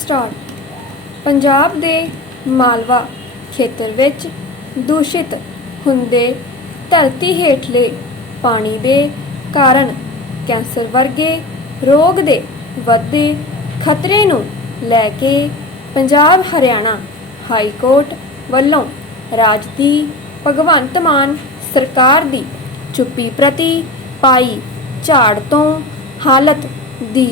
Star Punjab ਦੇ ਮਾਲਵਾ ਖੇਤਰ ਵਿੱਚ ਦੂਸ਼ਿਤ ਹੁੰਦੇ ਧਰਤੀ ਹੇਠਲੇ ਪਾਣੀ ਦੇ ਕਾਰਨ ਕੈਂਸਰ ਵਰਗੇ ਰੋਗ ਦੇ ਵੱਧਦੇ ਖਤਰੇ ਨੂੰ ਲੈ ਕੇ ਪੰਜਾਬ ਹਰਿਆਣਾ ਹਾਈ ਕੋਰਟ ਵੱਲੋਂ ਰਾਜ ਦੀ ਭਗਵੰਤ ਮਾਨ ਸਰਕਾਰ ਦੀ ਚੁੱਪੀ ਪ੍ਰਤੀ ਪਾਈ ਝਾੜ ਤੋਂ ਹਾਲਤ ਦੀ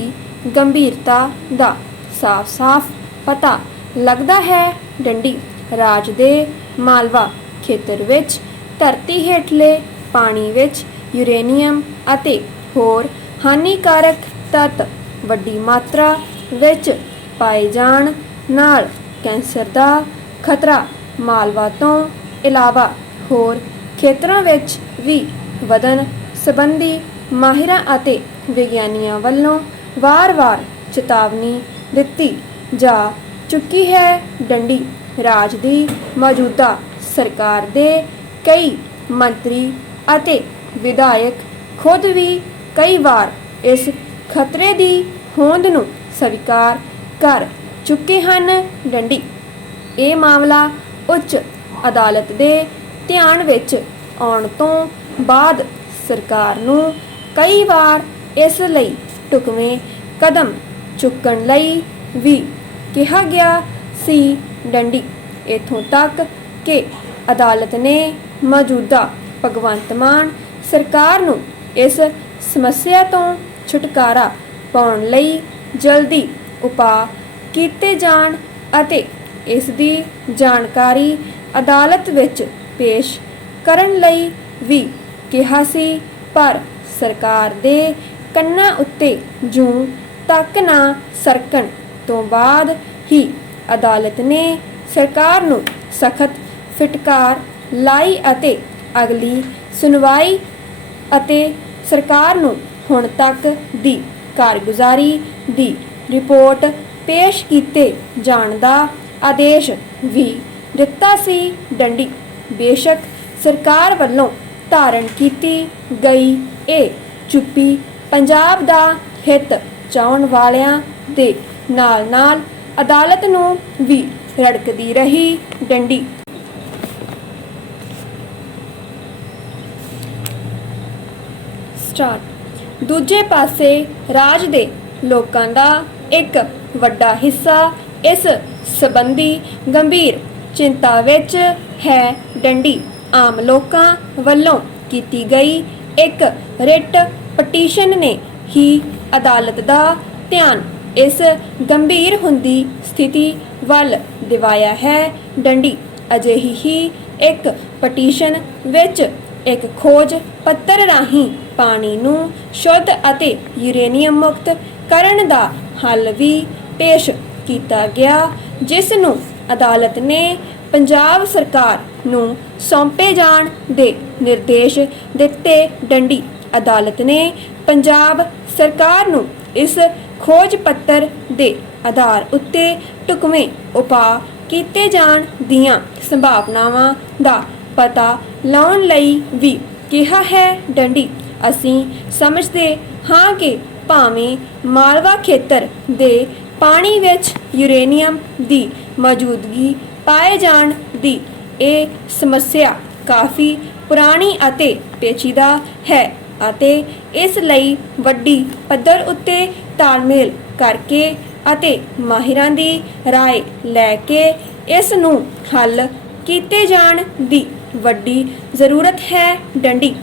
ਗੰਭੀਰਤਾ ਦਾ ਸਾਫ਼-ਸਾਫ਼ ਪਤਾ ਲੱਗਦਾ ਹੈ, ਡੰਡੀ ਰਾਜ ਦੇ ਮਾਲਵਾ ਖੇਤਰ ਵਿੱਚ, ਧਰਤੀ ਹੇਠਲੇ ਪਾਣੀ ਵਿੱਚ ਯੂਰੇਨੀਅਮ ਅਤੇ ਹੋਰ ਹਾਨੀਕਾਰਕ ਤੱਤ ਵੱਡੀ ਮਾਤਰਾ ਵਿੱਚ ਪਾਏ ਜਾਣ ਨਾਲ ਕੈਂਸਰ ਦਾ ਖਤਰਾ ਮਾਲਵਾ ਤੋਂ ਇਲਾਵਾ ਹੋਰ ਖੇਤਰਾਂ ਵਿੱਚ ਵੀ ਵਧਣ ਸੰਬੰਧੀ ਮਾਹਿਰਾਂ ਅਤੇ ਵਿਗਿਆਨੀਆਂ ਵੱਲੋਂ ਵਾਰ-ਵਾਰ ਚੇਤਾਵਨੀ ਦਿੱਤੀ। ਜਾ ਚੁੱਕੀ ਹੈ ਡੰਡੀ। ਰਾਜ ਦੀ ਮੌਜੂਦਾ ਸਰਕਾਰ ਦੇ ਕਈ ਮੰਤਰੀ ਅਤੇ ਵਿਧਾਇਕ ਖੁਦ ਵੀ ਕਈ ਵਾਰ ਇਸ ਖਤਰੇ ਦੀ ਹੋਂਦ ਨੂੰ ਸਵੀਕਾਰ ਕਰ ਚੁੱਕੇ ਹਨ ਡੰਡੀ। ਇਹ ਮਾਮਲਾ ਉੱਚ ਅਦਾਲਤ ਦੇ ਧਿਆਨ ਵਿੱਚ ਆਉਣ ਤੋਂ ਬਾਅਦ ਸਰਕਾਰ ਨੂੰ ਕਈ ਵਾਰ ਇਸ ਲਈ ਢੁਕਵੇਂ ਕਦਮ ਚੁੱਕਣ ਲਈ ਵੀ ਕਿਹਾ ਗਿਆ ਸੀ ਡੰਡੀ। ਇਥੋਂ ਤੱਕ ਕਿ ਅਦਾਲਤ ਨੇ ਮੌਜੂਦਾ ਭਗਵੰਤ ਮਾਨ ਸਰਕਾਰ ਨੂੰ ਇਸ ਸਮੱਸਿਆ ਤੋਂ ਛੁਟਕਾਰਾ ਪਾਉਣ ਲਈ ਜਲਦੀ ਉਪਾਅ ਕੀਤੇ ਜਾਣ ਅਤੇ ਇਸ ਦੀ ਜਾਣਕਾਰੀ ਅਦਾਲਤ ਵਿੱਚ ਪੇਸ਼ ਕਰਨ ਲਈ ਵੀ ਕਿਹਾ ਸੀ, ਪਰ ਸਰਕਾਰ ਦੇ ਕੰਨਾਂ ਉੱਤੇ ਜੂੰ ਤੱਕ ਨਾ ਸਰਕਣ ਤੋਂ ਬਾਅਦ ਹੀ ਅਦਾਲਤ ਨੇ ਸਰਕਾਰ ਨੂੰ ਸਖਤ ਫਟਕਾਰ ਲਾਈ ਅਤੇ ਅਗਲੀ ਸੁਣਵਾਈ ਅਤੇ ਸਰਕਾਰ ਨੂੰ ਹੁਣ ਤੱਕ ਦੀ ਕਾਰਗੁਜ਼ਾਰੀ ਦੀ ਰਿਪੋਰਟ ਪੇਸ਼ ਕੀਤੇ ਜਾਣ ਦਾ ਆਦੇਸ਼ ਵੀ ਦਿੱਤਾ ਸੀ। ਡੰਡੀ, ਬੇਸ਼ੱਕ ਸਰਕਾਰ ਵੱਲੋਂ ਧਾਰਨ ਕੀਤੀ ਗਈ ਇਹ ਚੁੱਪੀ ਪੰਜਾਬ ਦਾ ਹਿੱਤ ਚਾਉਣ ਵਾਲਿਆਂ ਦੇ ਨਾਲ-ਨਾਲ ਅਦਾਲਤ ਨੂੰ ਵੀ ਰੜਕਦੀ ਰਹੀ ਡੰਡੀ। ਸਟਾਰਟ। ਦੂਜੇ ਪਾਸੇ ਰਾਜ ਦੇ ਲੋਕਾਂ ਦਾ ਇੱਕ ਵੱਡਾ ਹਿੱਸਾ ਇਸ ਸੰਬੰਧੀ ਗੰਭੀਰ ਚਿੰਤਾ ਵਿੱਚ ਹੈ ਡੰਡੀ। ਆਮ ਲੋਕਾਂ ਵੱਲੋਂ ਕੀਤੀ ਗਈ ਇੱਕ ਰਿਟ ਪਟੀਸ਼ਨ ਨੇ ਹੀ ਅਦਾਲਤ ਦਾ ਧਿਆਨ ਇਸ ਗੰਭੀਰ ਹੁੰਦੀ ਸਥਿਤੀ ਵੱਲ ਦਿਵਾਇਆ ਹੈ। ਡੰਡੀ ਅਜਿਹੀ ਹੀ ਇੱਕ ਪਟੀਸ਼ਨ ਵਿੱਚ ਇੱਕ ਖੋਜ ਪੱਤਰ ਰਾਹੀਂ ਪਾਣੀ ਨੂੰ ਸ਼ੁੱਧ ਅਤੇ ਯੂਰੇਨੀਅਮ ਮੁਕਤ ਕਰਨ ਦਾ ਹੱਲ ਵੀ ਪੇਸ਼ ਕੀਤਾ ਗਿਆ, ਜਿਸ ਨੂੰ ਅਦਾਲਤ ਨੇ ਪੰਜਾਬ ਸਰਕਾਰ ਨੂੰ ਸੌਂਪੇ ਜਾਣ ਦੇ ਨਿਰਦੇਸ਼ ਦਿੱਤੇ। ਡੰਡੀ ਅਦਾਲਤ ਨੇ ਪੰਜਾਬ ਸਰਕਾਰ ਨੂੰ ਇਸ ਖੋਜ ਪੱਤਰ ਦੇ ਆਧਾਰ ਉੱਤੇ ਟੁਕਵੇਂ ਉਪਾਅ ਕੀਤੇ ਜਾਣ ਦੀਆਂ ਸੰਭਾਵਨਾਵਾਂ ਦਾ ਪਤਾ ਲਾਉਣ ਲਈ ਵੀ ਕਿਹਾ ਹੈ। ਡੰਡੀ, ਅਸੀਂ ਸਮਝਦੇ ਹਾਂ ਕਿ ਭਾਵੇਂ ਮਾਲਵਾ ਖੇਤਰ ਦੇ ਪਾਣੀ ਵਿੱਚ ਯੂਰੇਨੀਅਮ ਦੀ ਮੌਜੂਦਗੀ ਪਾਏ ਜਾਣ ਦੀ ਇਹ ਸਮੱਸਿਆ ਕਾਫੀ ਪੁਰਾਣੀ ਅਤੇ ਪੇਚੀਦਾ ਹੈ। ਅਤੇ ਇਸ ਲਈ ਵੱਡੀ ਪੱਧਰ ਉੱਤੇ ਤਾਲਮੇਲ ਕਰਕੇ ਅਤੇ ਮਾਹਿਰਾਂ ਦੀ رائے ਲੈ ਕੇ ਇਸ ਨੂੰ ਹੱਲ ਕੀਤੇ ਜਾਣ ਦੀ ਵੱਡੀ ਜ਼ਰੂਰਤ ਹੈ ਡੰਡੀ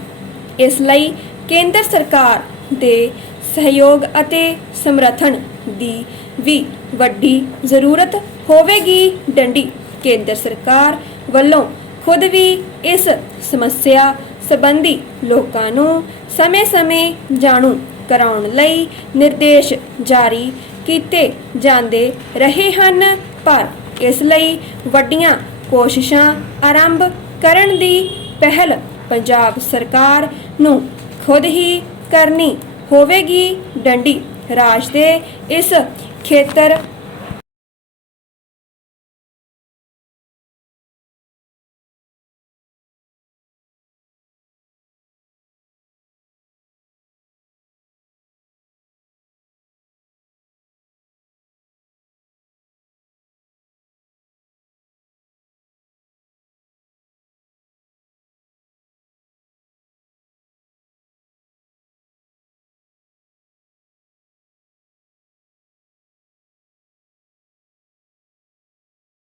ਇਸ ਲਈ ਕੇਂਦਰ ਸਰਕਾਰ ਦੇ ਸਹਿਯੋਗ ਅਤੇ ਸਮਰਥਨ ਦੀ ਵੀ ਵੱਡੀ ਜ਼ਰੂਰਤ ਹੋਵੇਗੀ ਡੰਡੀ ਕੇਂਦਰ ਸਰਕਾਰ ਵੱਲੋਂ ਖੁਦ ਵੀ ਇਸ ਸਮੱਸਿਆ ਸੰਬੰਧੀ ਲੋਕਾਂ ਨੂੰ ਸਮੇਂ-ਸਮੇਂ ਜਾਣੂ ਕਰਾਉਣ ਲਈ ਨਿਰਦੇਸ਼ ਜਾਰੀ ਕੀਤੇ ਜਾਂਦੇ ਰਹੇ ਹਨ। ਪਰ ਇਸ ਲਈ ਵੱਡੀਆਂ ਕੋਸ਼ਿਸ਼ਾਂ ਆਰੰਭ ਕਰਨ ਦੀ ਪਹਿਲ ਪੰਜਾਬ ਸਰਕਾਰ ਨੂੰ ਖੁਦ ਹੀ ਕਰਨੀ ਹੋਵੇਗੀ। ਡੰਡੀ ਰਾਜ ਦੇ ਇਸ ਖੇਤਰ